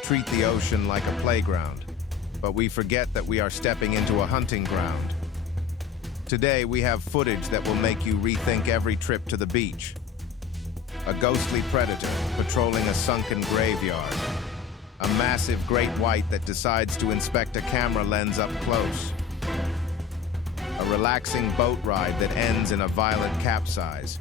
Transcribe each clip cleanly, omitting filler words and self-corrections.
treat the ocean like a playground, but we forget that we are stepping into a hunting ground. Today, we have footage that will make you rethink every trip to the beach. A ghostly predator patrolling a sunken graveyard. A massive great white that decides to inspect a camera lens up close. A relaxing boat ride that ends in a violent capsize.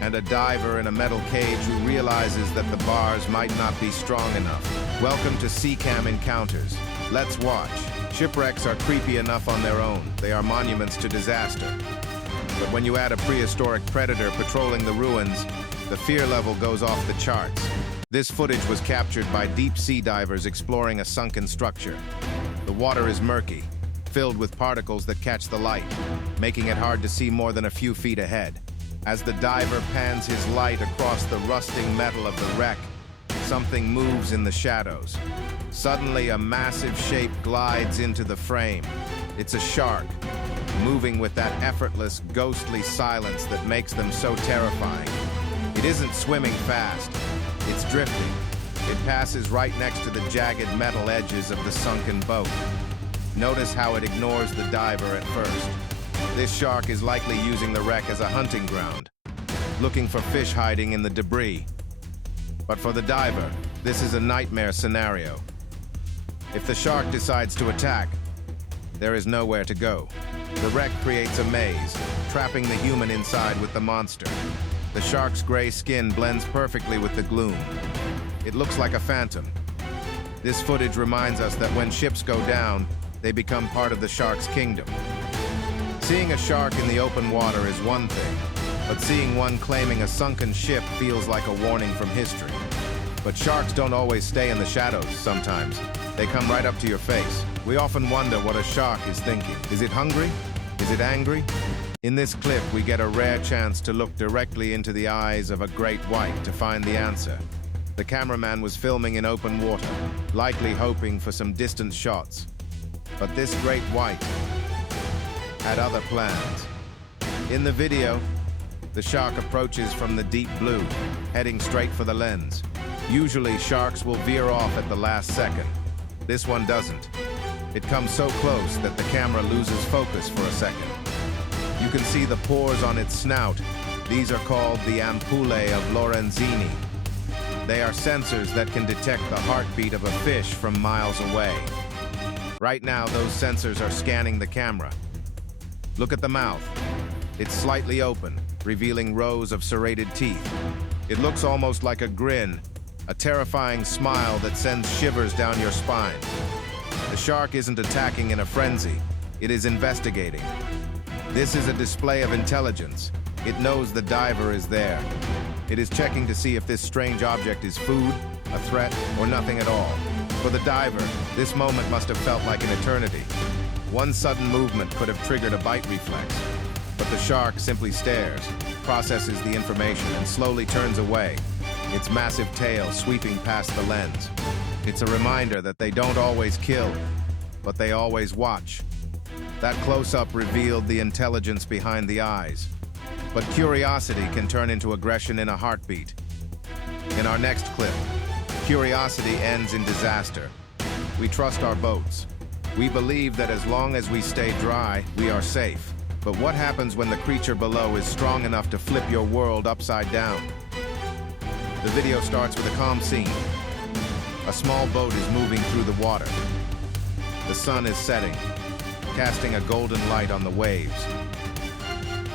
And a diver in a metal cage who realizes that the bars might not be strong enough. Welcome to Seacam Encounters. Let's watch. Shipwrecks are creepy enough on their own. They are monuments to disaster. But when you add a prehistoric predator patrolling the ruins, the fear level goes off the charts. This footage was captured by deep-sea divers exploring a sunken structure. The water is murky, filled with particles that catch the light, making it hard to see more than a few feet ahead. As the diver pans his light across the rusting metal of the wreck, something moves in the shadows. Suddenly, a massive shape glides into the frame. It's a shark, moving with that effortless, ghostly silence that makes them so terrifying. It isn't swimming fast, it's drifting. It passes right next to the jagged metal edges of the sunken boat. Notice how it ignores the diver at first. This shark is likely using the wreck as a hunting ground, looking for fish hiding in the debris. But for the diver, this is a nightmare scenario. If the shark decides to attack, there is nowhere to go. The wreck creates a maze, trapping the human inside with the monster. The shark's gray skin blends perfectly with the gloom. It looks like a phantom. This footage reminds us that when ships go down, they become part of the shark's kingdom. Seeing a shark in the open water is one thing, but seeing one claiming a sunken ship feels like a warning from history. But sharks don't always stay in the shadows sometimes. They come right up to your face. We often wonder what a shark is thinking. Is it hungry? Is it angry? In this clip, we get a rare chance to look directly into the eyes of a great white to find the answer. The cameraman was filming in open water, likely hoping for some distant shots. But this great white had other plans. In the video, the shark approaches from the deep blue, heading straight for the lens. Usually, sharks will veer off at the last second. This one doesn't. It comes so close that the camera loses focus for a second. You can see the pores on its snout. These are called the ampullae of Lorenzini. They are sensors that can detect the heartbeat of a fish from miles away. Right now, those sensors are scanning the camera. Look at the mouth. It's slightly open, revealing rows of serrated teeth. It looks almost like a grin, a terrifying smile that sends shivers down your spine. The shark isn't attacking in a frenzy. It is investigating. This is a display of intelligence. It knows the diver is there. It is checking to see if this strange object is food, a threat, or nothing at all. For the diver, this moment must have felt like an eternity. One sudden movement could have triggered a bite reflex. But the shark simply stares, processes the information, and slowly turns away, its massive tail sweeping past the lens. It's a reminder that they don't always kill, but they always watch. That close-up revealed the intelligence behind the eyes. But curiosity can turn into aggression in a heartbeat. In our next clip, curiosity ends in disaster. We trust our boats. We believe that as long as we stay dry, we are safe. But what happens when the creature below is strong enough to flip your world upside down? The video starts with a calm scene. A small boat is moving through the water. The sun is setting, casting a golden light on the waves.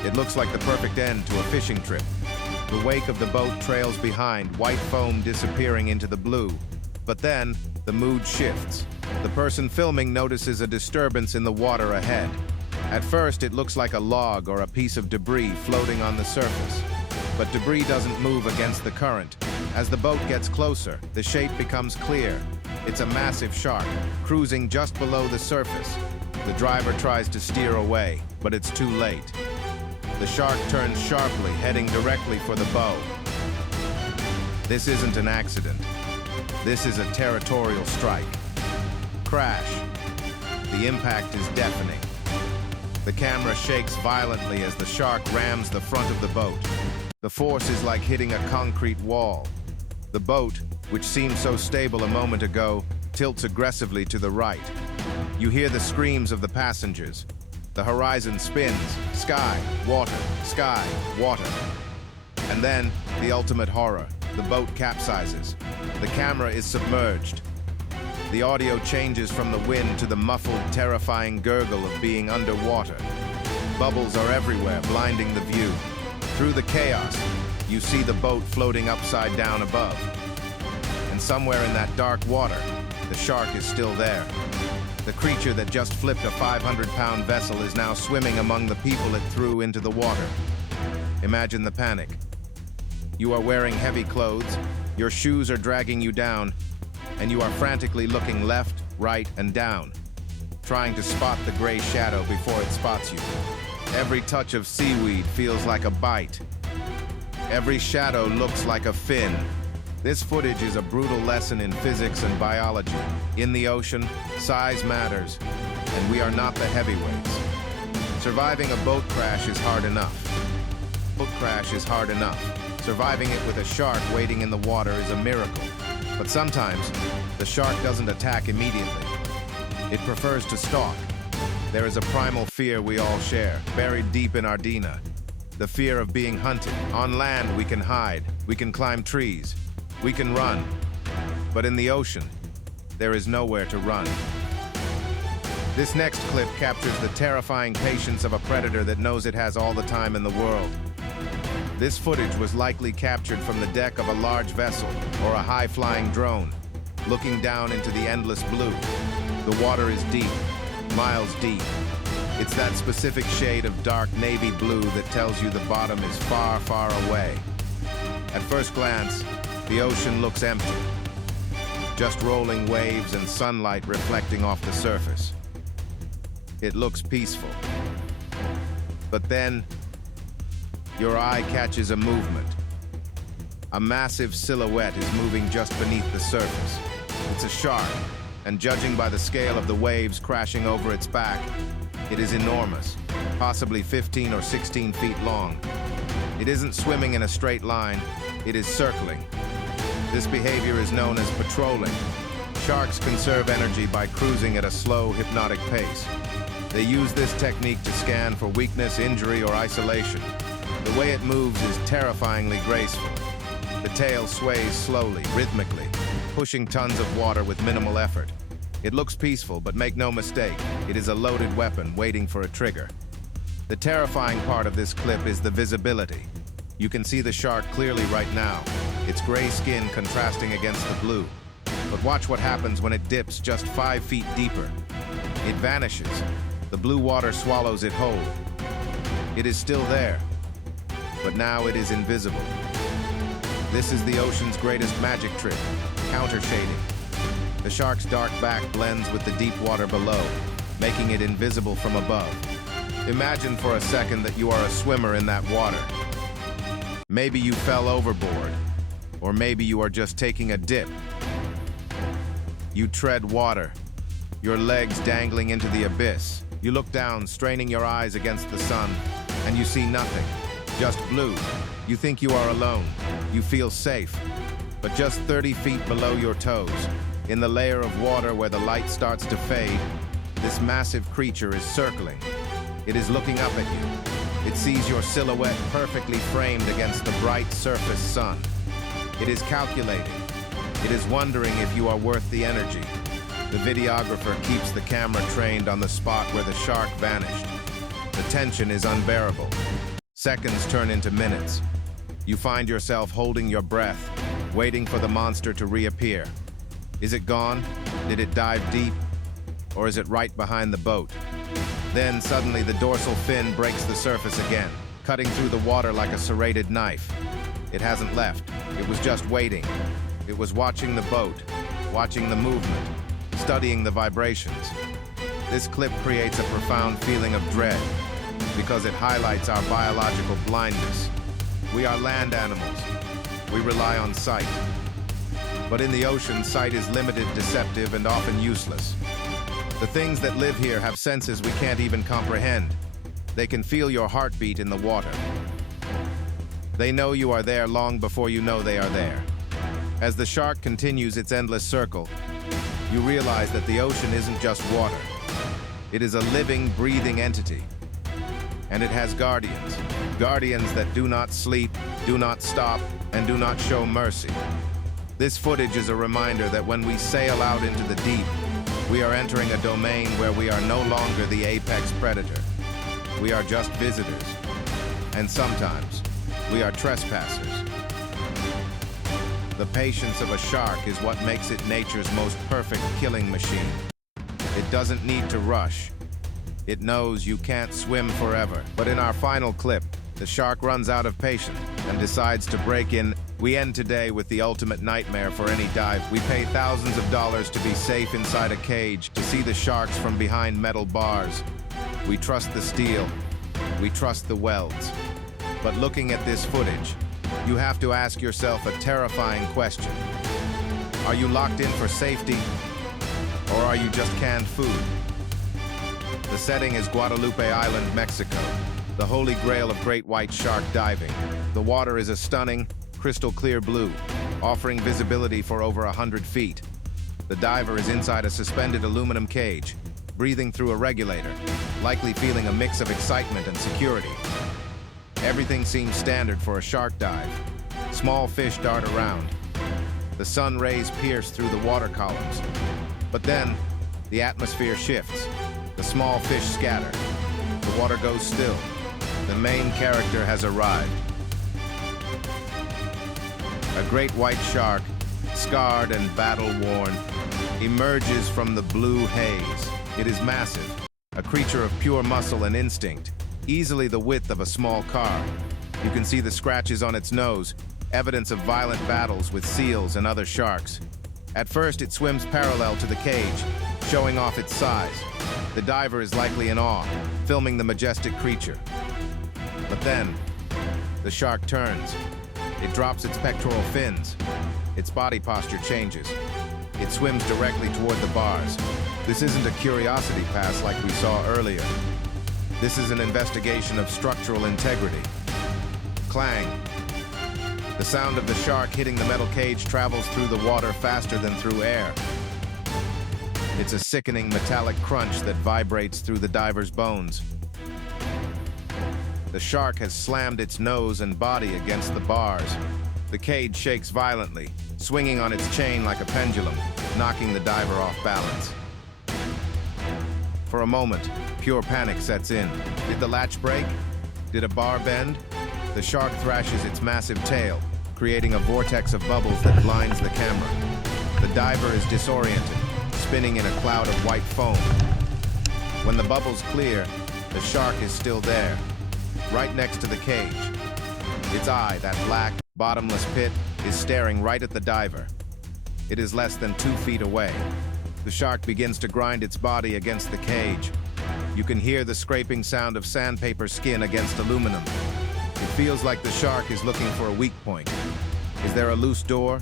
It looks like the perfect end to a fishing trip. The wake of the boat trails behind, white foam disappearing into the blue. But then, the mood shifts. The person filming notices a disturbance in the water ahead. At first, it looks like a log or a piece of debris floating on the surface. But debris doesn't move against the current. As the boat gets closer, the shape becomes clear. It's a massive shark, cruising just below the surface. The driver tries to steer away, but it's too late. The shark turns sharply, heading directly for the bow. This isn't an accident. This is a territorial strike. Crash. The impact is deafening. The camera shakes violently as the shark rams the front of the boat. The force is like hitting a concrete wall. The boat, which seemed so stable a moment ago, tilts aggressively to the right. You hear the screams of the passengers. The horizon spins, sky, water, and then, the ultimate horror, the boat capsizes. The camera is submerged. The audio changes from the wind to the muffled, terrifying gurgle of being underwater. Bubbles are everywhere, blinding the view. Through the chaos, you see the boat floating upside down above. And somewhere in that dark water, the shark is still there. The creature that just flipped a 500-pound vessel is now swimming among the people it threw into the water. Imagine the panic. You are wearing heavy clothes, your shoes are dragging you down, and you are frantically looking left, right, and down, trying to spot the gray shadow before it spots you. Every touch of seaweed feels like a bite. Every shadow looks like a fin. This footage is a brutal lesson in physics and biology. In the ocean, size matters, and we are not the heavyweights. Surviving a boat crash is hard enough. Surviving it with a shark waiting in the water is a miracle. But sometimes, the shark doesn't attack immediately. It prefers to stalk. There is a primal fear we all share, buried deep in our DNA. The fear of being hunted. On land, we can hide, we can climb trees, we can run. But in the ocean, there is nowhere to run. This next clip captures the terrifying patience of a predator that knows it has all the time in the world. This footage was likely captured from the deck of a large vessel or a high-flying drone, looking down into the endless blue. The water is deep, miles deep. It's that specific shade of dark navy blue that tells you the bottom is far, far away. At first glance, the ocean looks empty. Just rolling waves and sunlight reflecting off the surface. It looks peaceful. But then, your eye catches a movement. A massive silhouette is moving just beneath the surface. It's a shark, and judging by the scale of the waves crashing over its back, it is enormous, possibly 15 or 16 feet long. It isn't swimming in a straight line, it is circling. This behavior is known as patrolling. Sharks conserve energy by cruising at a slow, hypnotic pace. They use this technique to scan for weakness, injury, or isolation. The way it moves is terrifyingly graceful. The tail sways slowly, rhythmically, pushing tons of water with minimal effort. It looks peaceful, but make no mistake, it is a loaded weapon waiting for a trigger. The terrifying part of this clip is the visibility. You can see the shark clearly right now, its gray skin contrasting against the blue. But watch what happens when it dips just 5 feet deeper. It vanishes. The blue water swallows it whole. It is still there, but now it is invisible. This is the ocean's greatest magic trick, counter-shading. The shark's dark back blends with the deep water below, making it invisible from above. Imagine for a second that you are a swimmer in that water. Maybe you fell overboard, or maybe you are just taking a dip. You tread water, your legs dangling into the abyss. You look down, straining your eyes against the sun, and you see nothing, just blue. You think you are alone. You feel safe, but just 30 feet below your toes, in the layer of water where the light starts to fade, this massive creature is circling. It is looking up at you. It sees your silhouette perfectly framed against the bright surface sun. It is calculating. It is wondering if you are worth the energy. The videographer keeps the camera trained on the spot where the shark vanished. The tension is unbearable. Seconds turn into minutes. You find yourself holding your breath, waiting for the monster to reappear. Is it gone? Did it dive deep? Or is it right behind the boat? Then suddenly the dorsal fin breaks the surface again, cutting through the water like a serrated knife. It hasn't left. It was just waiting. It was watching the boat, watching the movement, studying the vibrations. This clip creates a profound feeling of dread because it highlights our biological blindness. We are land animals. We rely on sight. But in the ocean, sight is limited, deceptive, and often useless. The things that live here have senses we can't even comprehend. They can feel your heartbeat in the water. They know you are there long before you know they are there. As the shark continues its endless circle, you realize that the ocean isn't just water. It is a living, breathing entity. And it has guardians. Guardians that do not sleep, do not stop, and do not show mercy. This footage is a reminder that when we sail out into the deep, we are entering a domain where we are no longer the apex predator. We are just visitors. And sometimes, we are trespassers. The patience of a shark is what makes it nature's most perfect killing machine. It doesn't need to rush. It knows you can't swim forever. But in our final clip, the shark runs out of patience and decides to break in. We end today with the ultimate nightmare for any dive. We pay thousands of dollars to be safe inside a cage, to see the sharks from behind metal bars. We trust the steel. We trust the welds. But looking at this footage, you have to ask yourself a terrifying question. Are you locked in for safety, or are you just canned food? The setting is Guadalupe Island, Mexico, the holy grail of great white shark diving. The water is a stunning, crystal clear blue, offering visibility for over 100 feet. The diver is inside a suspended aluminum cage, breathing through a regulator, likely feeling a mix of excitement and security. Everything seems standard for a shark dive. Small fish dart around. The sun rays pierce through the water columns. But then, the atmosphere shifts. The small fish scatter. The water goes still. The main character has arrived. A great white shark, scarred and battle-worn, emerges from the blue haze. It is massive, a creature of pure muscle and instinct, easily the width of a small car. You can see the scratches on its nose, evidence of violent battles with seals and other sharks. At first, it swims parallel to the cage, showing off its size. The diver is likely in awe, filming the majestic creature. But then, the shark turns. It drops its pectoral fins. Its body posture changes. It swims directly toward the bars. This isn't a curiosity pass like we saw earlier. This is an investigation of structural integrity. Clang. The sound of the shark hitting the metal cage travels through the water faster than through air. It's a sickening metallic crunch that vibrates through the diver's bones. The shark has slammed its nose and body against the bars. The cage shakes violently, swinging on its chain like a pendulum, knocking the diver off balance. For a moment, pure panic sets in. Did the latch break? Did a bar bend? The shark thrashes its massive tail, creating a vortex of bubbles that blinds the camera. The diver is disoriented, spinning in a cloud of white foam. When the bubbles clear, the shark is still there, right next to the cage. Its eye, that black, bottomless pit, is staring right at the diver. It is less than 2 feet away. The shark begins to grind its body against the cage. You can hear the scraping sound of sandpaper skin against aluminum. It feels like the shark is looking for a weak point. Is there a loose door?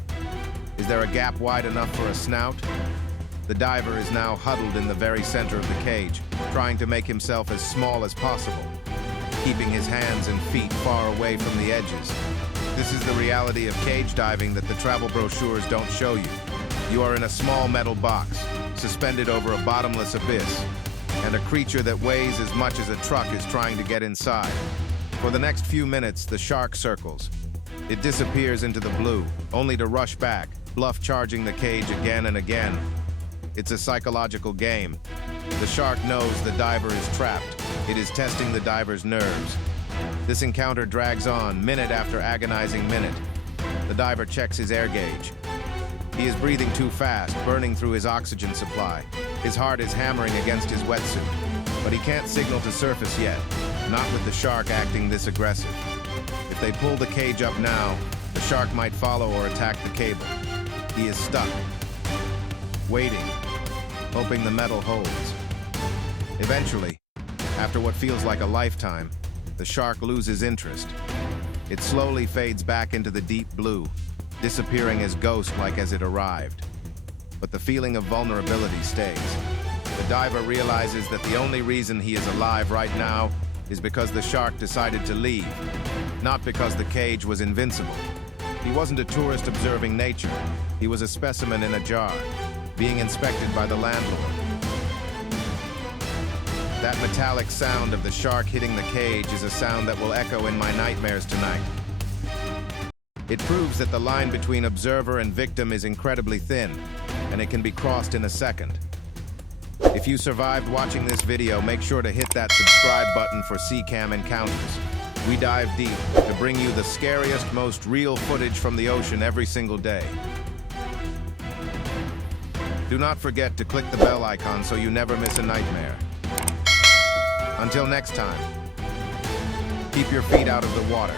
Is there a gap wide enough for a snout? The diver is now huddled in the very center of the cage, trying to make himself as small as possible, keeping his hands and feet far away from the edges. This is the reality of cage diving that the travel brochures don't show you. You are in a small metal box, suspended over a bottomless abyss, and a creature that weighs as much as a truck is trying to get inside. For the next few minutes, the shark circles. It disappears into the blue, only to rush back, bluff charging the cage again and again. It's a psychological game. The shark knows the diver is trapped. It is testing the diver's nerves. This encounter drags on, minute after agonizing minute. The diver checks his air gauge. He is breathing too fast, burning through his oxygen supply. His heart is hammering against his wetsuit, but he can't signal to surface yet, not with the shark acting this aggressive. If they pull the cage up now, the shark might follow or attack the cable. He is stuck, waiting, hoping the metal holds. Eventually, after what feels like a lifetime, the shark loses interest. It slowly fades back into the deep blue, disappearing as ghost-like as it arrived. But the feeling of vulnerability stays. The diver realizes that the only reason he is alive right now is because the shark decided to leave, not because the cage was invincible. He wasn't a tourist observing nature. He was a specimen in a jar, being inspected by the landlord. That metallic sound of the shark hitting the cage is a sound that will echo in my nightmares tonight. It proves that the line between observer and victim is incredibly thin, and it can be crossed in a second. If you survived watching this video, make sure to hit that subscribe button for Seacam Encounters. We dive deep to bring you the scariest, most real footage from the ocean every single day. Do not forget to click the bell icon so you never miss a nightmare. Until next time, keep your feet out of the water.